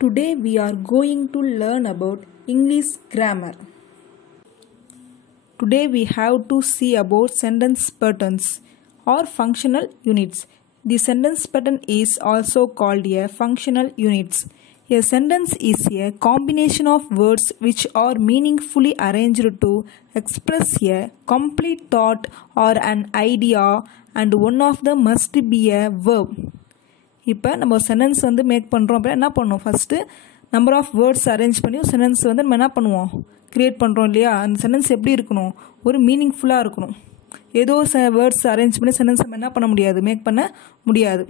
Today we are going to learn about English grammar. Today we have to see about sentence patterns or functional units. The sentence pattern is also called a functional units. A sentence is a combination of words which are meaningfully arranged to express a complete thought or an idea, and one of them must be a verb. இப்போ நம்ம ஒரு sentence வந்து make பண்ணுறோம் அப்படின்னா என்ன பண்ணுவோம், first number of words arrange பண்ணி ஒரு சென்டென்ஸ் வந்து நம்ம என்ன பண்ணுவோம், க்ரியேட் பண்ணுறோம் இல்லையா. அந்த சென்டென்ஸ் எப்படி இருக்கணும், ஒரு மீனிங்ஃபுல்லாக இருக்கணும். ஏதோ வேர்ட்ஸ் அரேஞ்ச் பண்ணி சென்டென்ஸ் நம்ம என்ன பண்ண முடியாது, மேக் பண்ண முடியாது.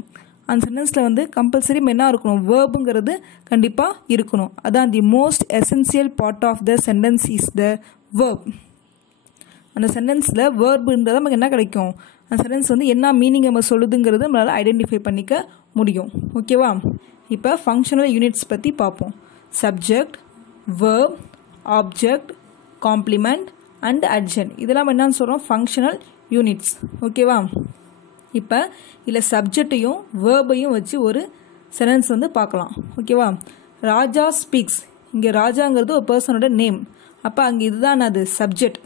அந்த சென்டென்ஸில் வந்து கம்பல்சரி என்ன இருக்கணும், வேர்புங்கிறது கண்டிப்பாக இருக்கணும். அதான் the most essential part of the sentence is the verb. அந்த சென்டென்ஸில் வேர்புன்றது நமக்கு என்ன கிடைக்கும், அந்த சென்டென்ஸ் வந்து என்ன மீனிங் நம்ம சொல்லுதுங்கிறது நம்மளால் ஐடென்டிஃபை பண்ணிக்க முடியும். ஓகேவா. இப்போ ஃபங்க்ஷனல் யூனிட்ஸ் பற்றி பார்ப்போம். Subject, verb, object, complement and adjunct, இதெல்லாம் என்னன்னு சொல்கிறோம், ஃபங்க்ஷனல் யூனிட்ஸ். ஓகேவா. இப்போ இதில் சப்ஜெக்டையும் வேர்பையும் வச்சு ஒரு சென்டென்ஸ் வந்து பார்க்கலாம். ஓகேவா. ராஜா ஸ்பீக்ஸ், இங்கே ராஜாங்கிறது ஒரு பர்சனோட நேம். அப்போ அங்கே இதுதான் அது சப்ஜெக்ட்.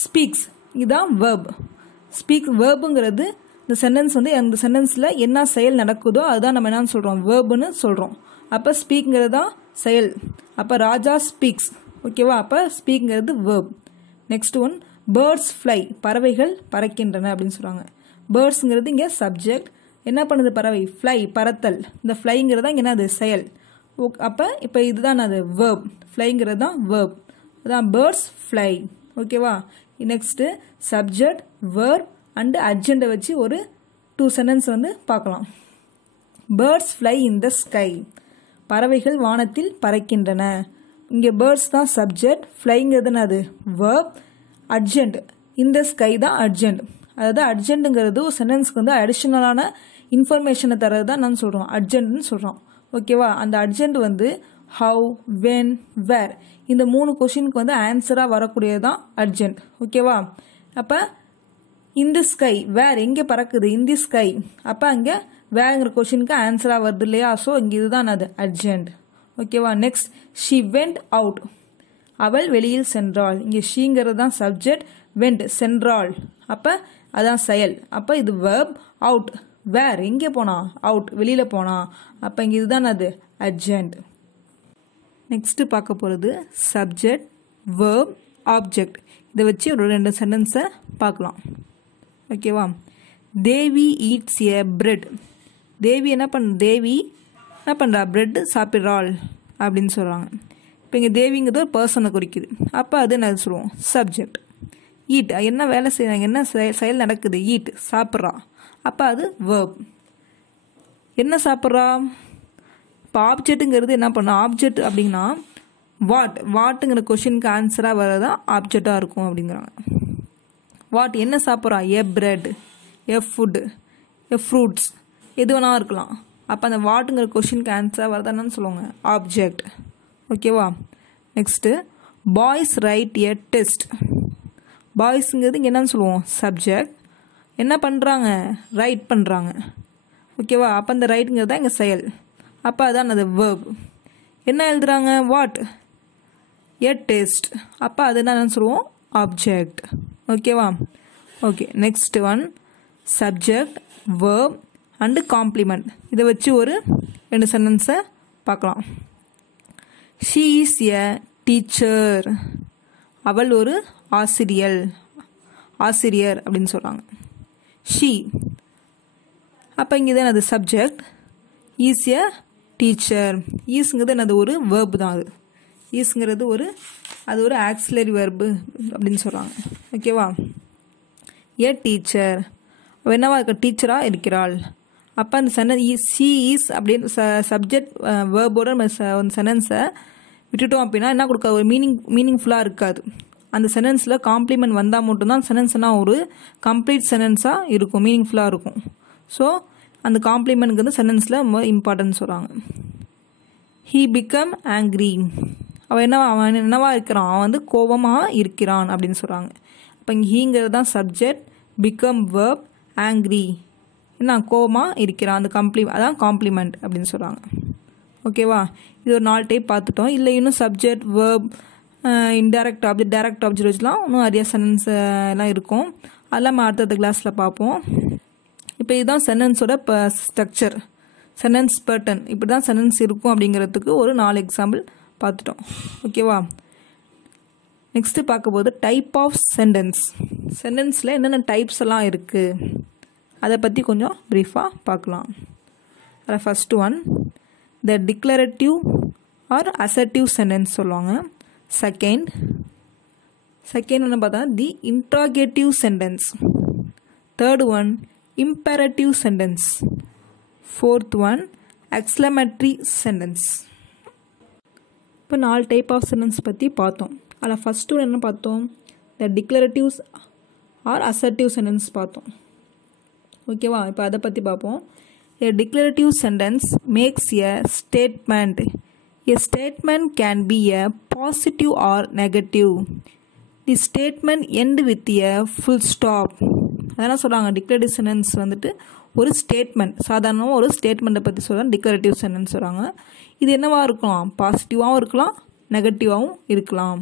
ஸ்பீக்ஸ் இதுதான் வேர்ப். ஸ்பீக் வேர்புங்கிறது இந்த சென்டென்ஸ் வந்து அந்த சென்டென்ஸில் என்ன செயல் நடக்குதோ அதுதான் நம்ம என்னன்னு சொல்கிறோம், வேர்புன்னு சொல்கிறோம். அப்போ ஸ்பீக்ங்கிறது தான் செயல். அப்போ ராஜா ஸ்பீக்ஸ். ஓகேவா. அப்போ ஸ்பீக்ங்கிறது verb. Next one, birds fly, பறவைகள் பறக்கின்றன அப்படின்னு சொல்கிறாங்க. பேர்ட்ஸுங்கிறது இங்கே சப்ஜெக்ட். என்ன பண்ணுது பறவை, ஃப்ளை, பறத்தல். இந்த ஃப்ளைங்கிறது இங்கே என்னது, செயல். அப்போ இப்போ இதுதான் அது வேர்ப். ஃப்ளைங்கிறது தான் வேர்ப். அதான் பேர்ட்ஸ் ஃப்ளை. ஓகேவா. நெக்ஸ்ட்டு சப்ஜெக்ட், வேர்ப் அண்ட் அட்ஜெண்டை வச்சு ஒரு 2 சென்டென்ஸ் வந்து பார்க்கலாம். Birds fly in the sky, பறவைகள் வானத்தில் பறக்கின்றன. இங்கே பேர்ட்ஸ் தான் சப்ஜெக்ட், ஃப்ளைங்கிறது அது வேர்ப், அட்ஜெண்ட் இந்த ஸ்கை தான் அட்ஜெண்ட். அதாவது அட்ஜெண்ட்டுங்கிறது ஒரு சென்டென்ஸ்க்கு வந்து அடிஷ்னலான இன்ஃபர்மேஷனை தரது தான் நான் சொல்கிறோம், அட்ஜெண்ட்னு சொல்கிறோம். ஓகேவா. அந்த அட்ஜெண்ட் வந்து ஹவு, வென், வேர் இந்த 3 கொஷினுக்கு வந்து ஆன்சராக வரக்கூடியது தான் அட்ஜெண்ட். ஓகேவா. அப்போ இந்த ஸ்கை, வேர் எங்கே பறக்குது, இந்த ஸ்கை. அப்போ அங்கே வேறுங்கிற கொஷினுக்கு ஆன்சராக வருது இல்லையா. ஸோ இங்கே இதுதான் அது அட்ஜெண்ட். ஓகேவா. நெக்ஸ்ட், ஷி வெண்ட் அவுட், அவள் வெளியில் சென்றாள். இங்கே ஷீங்கிறது தான் சப்ஜெக்ட், வெண்ட் சென்றாள். அப்போ அதான் செயல். அப்போ இது வேர்ப். அவுட் வேர் எங்கே போனா, அவுட் வெளியில் போனா. அப்போ இங்கே இதுதான் அது அட்ஜெண்ட். நெக்ஸ்ட்டு பார்க்க போகிறது சப்ஜெக்ட், வேர்ப், ஆப்ஜெக்ட். இதை வச்சு ஒரு 2 சென்டென்ஸை பார்க்கலாம். ஓகேவா. தேவி ஈட்ஸ் ஏ பிரெட், தேவி என்ன பண்ணுறா, பிரெட் சாப்பிட்றாள் அப்படின்னு சொல்கிறாங்க. இப்போ இங்கே தேவிங்கிறது ஒரு பர்சனை குறிக்குது. அப்போ அது என்ன சொல்லுவோம், சப்ஜெக்ட். ஈட் என்ன வேலை செய்கிறாங்க, என்ன செயல் நடக்குது, ஈட் சாப்பிட்றா. அப்போ அது வேர்ப். என்ன சாப்பிட்றா. இப்போ ஆப்ஜெக்ட்டுங்கிறது என்ன பண்ண, ஆப்ஜெக்ட் அப்படின்னா வாட்டுங்கிற கொஷினுக்கு ஆன்சராக வரதான் ஆப்ஜெக்டாக இருக்கும் அப்படிங்கிறாங்க. வாட் என்ன சாப்பிட்றா, ஏ பிரெட், ஏ ஃபுட்டு, ஏ ஃப்ரூட்ஸ் எது வேணா இருக்கலாம். அப்போ அந்த வாட்டுங்கிற கொஷினுக்கு ஆன்சராக வரதான்னு சொல்லுவாங்க ஆப்ஜெக்ட். ஓகேவா. நெக்ஸ்ட்டு, பாய்ஸ் ரைட் ஏ டெஸ்ட், பாய்ஸுங்கிறது இங்கே என்னன்னு சொல்லுவோம், சப்ஜெக்ட். என்ன பண்ணுறாங்க, ரைட் பண்ணுறாங்க. ஓகேவா. அப்போ அந்த ரைட்டுங்கிறது தான் இங்கே செயல். அப்போ அதான் அது வேர்ப். என்ன எழுதுறாங்க, வாட், ஏ டெஸ்ட். அப்போ அது என்னன்னு சொல்லுவோம், ஆப்ஜெக்ட். ஓகேவா. Okay. Next one, subject, verb and complement. இதை வச்சு ஒரு 2 சென்டென்ஸை பார்க்கலாம். ஷீ இஸ் எ டீச்சர், அவள் ஒரு ஆசிரியர் அப்படின்னு சொல்கிறாங்க. ஷீ அப்போ இங்கே தான் அது சப்ஜெக்ட், இஸ் எ டீச்சர். ஈஸுங்கிறது என்னது, ஒரு வேர்பு தான் அது. ஈஸுங்கிறது அது ஒரு ஆக்சிலரி வேர்பு அப்படின்னு சொல்கிறாங்க. ஓகேவா. ஏ டீச்சர், என்னவா இருக்க, டீச்சராக இருக்கிறாள். அப்போ அந்த சென்டென்ஸ் ஷீ ஈஸ் அப்படின்னு சப்ஜெக்ட் வேர்போட நம்ம சென்டென்ஸை விட்டுட்டோம் அப்படின்னா என்ன கொடுக்காது, ஒரு மீனிங்ஃபுல்லாக இருக்காது. அந்த சென்டென்ஸில் காம்ப்ளிமெண்ட் வந்தால் மட்டும்தான் சென்டென்ஸ்னால் ஒரு கம்ப்ளீட் சென்டென்ஸாக இருக்கும், மீனிங்ஃபுல்லாக இருக்கும். ஸோ அந்த காம்ப்ளிமெண்ட்க்கு வந்து சென்டென்ஸில் ரொம்ப இம்பார்ட்டன்ட் சொல்கிறாங்க. ஹீ பிகம் ஆங்க்ரி, அவன் என்னவா இருக்கிறான், அவன் வந்து கோபமாக இருக்கிறான் அப்படின்னு சொல்கிறாங்க. அப்போ இங்கே ஹீங்கிறது தான் சப்ஜெக்ட், பிகம் வேர்ப், ஆங்க்ரி என்ன கோபமாக இருக்கிறான். அந்த அதான் காம்ப்ளிமெண்ட் அப்படின்னு சொல்கிறாங்க. ஓகேவா? இது ஒரு 4 டைப் பார்த்துட்டோம். இல்லை இன்னும் subject, verb, indirect object, direct object வச்சுலாம் இன்னும் நிறைய சென்டென்ஸ் எல்லாம் இருக்கும். அதெல்லாம் நம்ம அடுத்தடுத்த கிளாஸில் பார்ப்போம். இப்போ இதுதான் சென்டென்ஸோட ஸ்ட்ரக்சர், சென்டென்ஸ் பேட்டர்ன். இப்படி தான் சென்டென்ஸ் இருக்கும் அப்படிங்கிறதுக்கு ஒரு 4 எக்ஸாம்பிள் பார்த்துட்டோம். ஓகேவா? நெக்ஸ்ட்டு பார்க்கும்போது டைப் ஆஃப் சென்டென்ஸ். சென்டென்ஸில் என்னென்ன டைப்ஸ் எல்லாம் இருக்குது அதை பற்றி கொஞ்சம் ப்ரீஃபாக பார்க்கலாம். அதில் first one the declarative or assertive sentence சொல்லுவாங்க. செகண்ட் என்ன பார்த்தா the interrogative sentence. Third one imperative sentence. Fourth one exclamatory sentence. இப்போ 4 டைப் ஆஃப் சென்டென்ஸ் பற்றி பார்த்தோம். அதில் ஃபஸ்ட்டு ஒன்று என்ன பார்த்தோம்? த டிக்ளரேட்டிவ்ஸ் ஆர் அசர்ட்டிவ் சென்டென்ஸ் பார்த்தோம். ஓகேவா? இப்போ அதை பற்றி பார்ப்போம். A declarative sentence makes a statement. A statement can be a positive or negative. The statement end with a full stop. அதெல்லாம் சொல்கிறாங்க. டிக்ளரேட்டிவ் சென்டென்ஸ் வந்துட்டு ஒரு ஸ்டேட்மெண்ட், சாதாரணமாக ஒரு ஸ்டேட்மெண்ட்டை பற்றி சொல்கிறாங்க. டிக்ளரேட்டிவ் சென்டென்ஸ் சொல்கிறாங்க. இது என்னவாக இருக்கலாம்? பாசிட்டிவாகவும் இருக்கலாம், நெகட்டிவாகவும் இருக்கலாம்.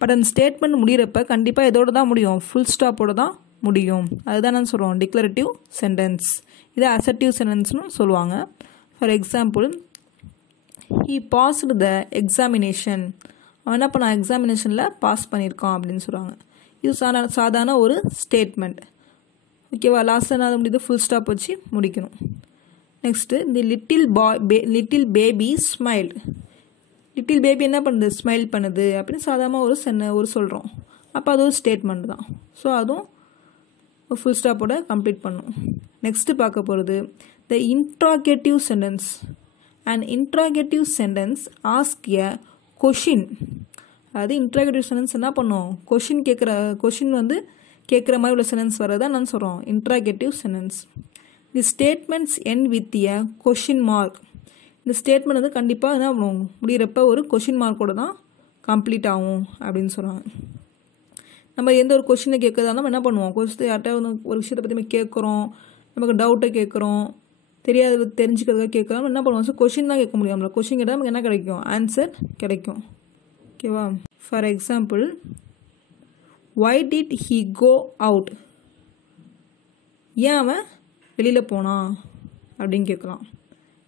பட் அந்த ஸ்டேட்மெண்ட் முடிகிறப்ப கண்டிப்பாக இதோடு தான் முடியும், ஃபுல் ஸ்டாப்போடு தான் முடியும். அதுதான் நான் சொல்கிறோம் டிக்ளரேட்டிவ் சென்டென்ஸ். இதை அசர்ட்டிவ் சென்டென்ஸ்னு சொல்லுவாங்க. For example, he passed the examination. அவன் என்ன பண்ணான்? எக்ஸாமினேஷனில் பாஸ் பண்ணியிருக்கான் அப்படின்னு சொல்கிறாங்க. இது சாதாரண ஒரு ஸ்டேட்மெண்ட். ஓகேவா? லாஸ்ட்டாக அது முடியுது, ஃபுல் ஸ்டாப் வச்சு முடிக்கணும். நெக்ஸ்ட்டு தி little baby smiled. Little baby என்ன பண்ணுது? ஸ்மைல் பண்ணுது அப்படின்னு சாதாரணமாக ஒரு சொல்கிறோம். அப்போ அது ஒரு ஸ்டேட்மெண்ட் தான். ஸோ அதுவும் ஃபுல் ஸ்டாப்போட கம்ப்ளீட் பண்ணும். நெக்ஸ்ட்டு பார்க்க போகிறது the interrogative sentence. And interrogative sentence ask a question. அதாவது இன்ட்ராகேட்டிவ் சென்டென்ஸ் என்ன பண்ணும்? கொஷின் வந்து கேட்குற மாதிரி உள்ள சென்டென்ஸ் வரதான் நான் சொல்கிறோம் interrogative sentence. The statements end with a question mark. இந்த ஸ்டேட்மெண்ட் வந்து கண்டிப்பாக என்ன பண்ணுவோம்? முடிகிறப்ப ஒரு கொஷின் மார்க்கோடு தான் கம்ப்ளீட் ஆகும் அப்படின்னு சொல்கிறாங்க. நம்ம எந்த ஒரு கொஷினை கேட்கறதா நம்ம என்ன பண்ணுவோம்? யார்கிட்ட ஒரு விஷயத்தை பற்றி நம்ம கேட்குறோம், நமக்கு டவுட்டை கேட்குறோம், தெரிஞ்சுக்கிறதுக்காக கேட்குறோம், என்ன பண்ணுவோம்? ஸோ கொஷின் தான் கேட்க முடியும். நம்மளை கொஷின் கேட்டால் நமக்கு என்ன கிடைக்கும்? ஆன்சர் கிடைக்கும். ஓகேவா? For example, why did he go out? ஏன் அவன் வெளியில் போனான் அப்படின்னு கேட்கலாம்.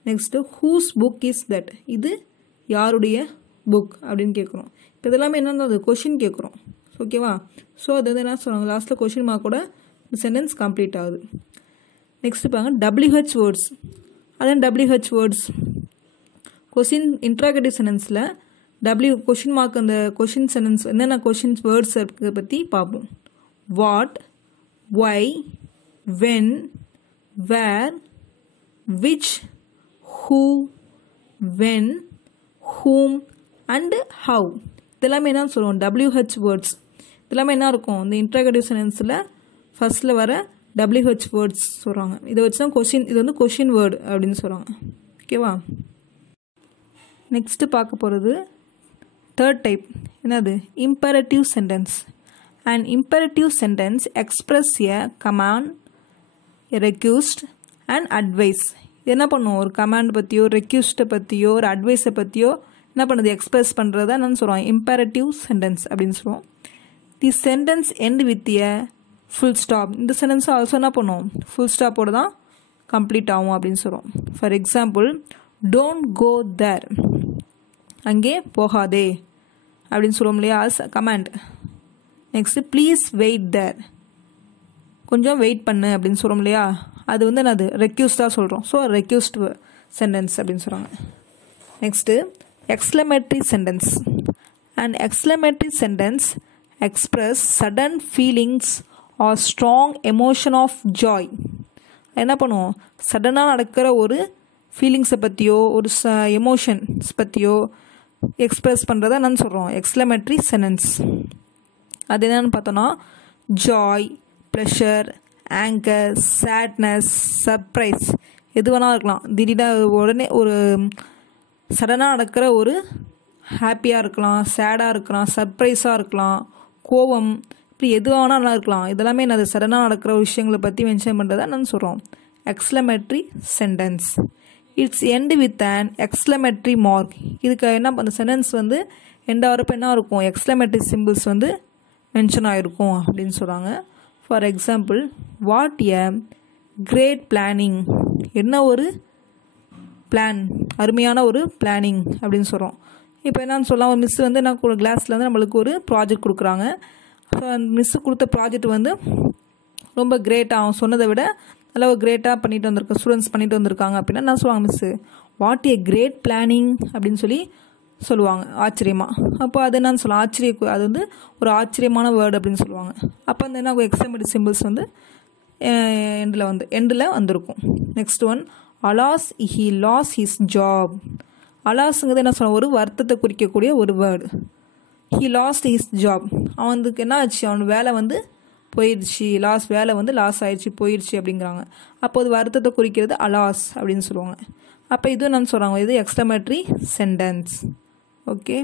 Next whose book is that? இது யாருடைய புக் அப்படின்னு கேட்குறோம். இப்போ இதெல்லாமே என்னென்ன அது கொஷின் கேட்குறோம். ஓகேவா? ஸோ அது வந்து என்ன சொல்கிறாங்க? லாஸ்ட்டில் கொஷின் மார்க் கூட சென்டென்ஸ் கம்ப்ளீட் ஆகுது. நெக்ஸ்ட்டு பாருங்க WH வேர்ட்ஸ். அதான் WH வேர்ட்ஸ் கொஷின் இன்ட்ராகேட்டிவ் சென்டென்ஸில் கொஷின் மார்க் அந்த கொஷின் சென்டென்ஸ் என்னென்ன கொஷின்ஸ் வேர்ட்ஸ் இருக்குது பற்றி பார்ப்போம். What, why, when, where, which, who, when, whom and how. இதெல்லாமே என்ன சொல்லுவோம்? WH words. இதெல்லாமே என்ன இருக்கும்? இந்த இன்ட்ராகேட்டிவ் சென்டென்ஸில் ஃபர்ஸ்ட்டில் வர WH வேர்ட்ஸ் சொல்கிறாங்க. இதை வச்சு தான் கொஷின், இது வந்து கொஷின் வேர்டு அப்படின்னு சொல்கிறாங்க. ஓகேவா? நெக்ஸ்ட்டு பார்க்க போகிறது தேர்ட் டைப். என்னது? imperative sentence. An imperative sentence express a command, a request and advice. என்ன பண்ணுவோம்? ஒரு கமாண்ட் பற்றியோ, ரெக்யூஸ்ட்டை பற்றியோ, ஒரு அட்வைஸை பற்றியோ என்ன பண்ணுது? எக்ஸ்பிரஸ் பண்ணுறதா என்னன்னு சொல்லுவோம்? imperative sentence அப்படின்னு சொல்லுவோம். தி sentence end with a full stop. இந்த சென்டென்ஸை ஆல்சோ என்ன பண்ணுவோம்? ஃபுல் ஸ்டாப்போடு தான் கம்ப்ளீட் ஆகும் அப்படின்னு சொல்லுவோம். For example, don't go there. அங்கே போகாதே அப்படின்னு சொல்லுவோம் இல்லையா? As command. Next please wait there. கொஞ்சம் வெயிட் பண்ணு அப்படின்னு சொல்கிறோம் இல்லையா? அது வந்து என்னது? ரெக்யூஸ்டாக சொல்கிறோம். ஸோ ரெக்யூஸ்ட் சென்டென்ஸ் அப்படின்னு சொல்கிறாங்க. Next exclamatory sentence. And exclamatory sentence express sudden feelings or strong emotion of joy. என்ன பண்ணுவோம்? சடனாக நடக்கிற ஒரு ஃபீலிங்ஸை பற்றியோ, ஒரு எமோஷன்ஸ் பற்றியோ எக்ஸ்பிரஸ் பண்ணுறதா என்னன்னு சொல்கிறோம்? Exclamatory sentence. அது என்னென்னு பார்த்தோன்னா, joy, pleasure, anger, sadness, surprise, எது வேணால் இருக்கலாம். திடீர்னு உடனே ஒரு சடனாக நடக்கிற ஒரு ஹாப்பியாக இருக்கலாம், சேடாக இருக்கலாம், சர்ப்ரைஸாக இருக்கலாம், கோவம், இப்படி எது வேணாலும் இருக்கலாம். இதெல்லாமே என்னது? சடனாக நடக்கிற விஷயங்களை பற்றி மென்ஷன் பண்ணுறதா என்னன்னு சொல்கிறோம்? Exclamatory sentence. It's end with an exclamatory mark. இதுக்கு என்ன அந்த சென்டென்ஸ் வந்து எண்ட் ஆகிறப்ப என்ன இருக்கும், எக்ஸ்க்ளமேட்டரி சிம்பிள்ஸ் வந்து மென்ஷன் ஆகிருக்கும் அப்படின்னு சொல்கிறாங்க. For example, what a great planning, என்ன ஒரு பிளான், அருமையான ஒரு பிளானிங் அப்படின்னு சொல்கிறோம். இப்போ என்னன்னு சொல்லலாம், ஒரு மிஸ் வந்து நான் கிளாஸில் வந்து நம்மளுக்கு ஒரு ப்ராஜெக்ட் கொடுக்குறாங்க. ஸோ அந்த மிஸ்ஸு கொடுத்த ப்ராஜெக்ட் வந்து ரொம்ப கிரேட்டாக அவன் சொன்னதை விட நல்லா ஒரு கிரேட்டாக பண்ணிட்டு வந்திருக்க ஸ்டூடெண்ட்ஸ் பண்ணிட்டு வந்திருக்காங்க அப்படின்னா என்ன சொல்லுவாங்க miss, what a great planning அப்படின்னு சொல்லி சொல்லுவாங்க ஆச்சரியமாக. அப்போ அது என்னன்னு சொல்லலாம், அது வந்து ஒரு ஆச்சரியமான வேர்டு அப்படின்னு சொல்லுவாங்க. அப்போ அந்த என்ன எக்ஸ்க்ளமேட்டரி சிம்பிள்ஸ் வந்து எண்டில் வந்திருக்கும். Next one, alas he loss his job. அலாஸுங்கிறது என்ன சொல்ல, ஒரு வருத்தத்தை குறிக்கக்கூடிய ஒரு word. He lost his job, அவனுக்கு என்ன ஆச்சு, அவன் வேலை வந்து போயிடுச்சு, வேலை வந்து லாஸ் ஆயிடுச்சு, போயிடுச்சு அப்படிங்கிறாங்க. அப்போது வருத்தத்தை குறிக்கிறது அலாஸ் அப்படின்னு சொல்லுவாங்க. அப்போ இதுவும் நான் சொல்கிறாங்க, இது எக்ஸ்க்ளமேட்டரி சென்டென்ஸ். ஓகே.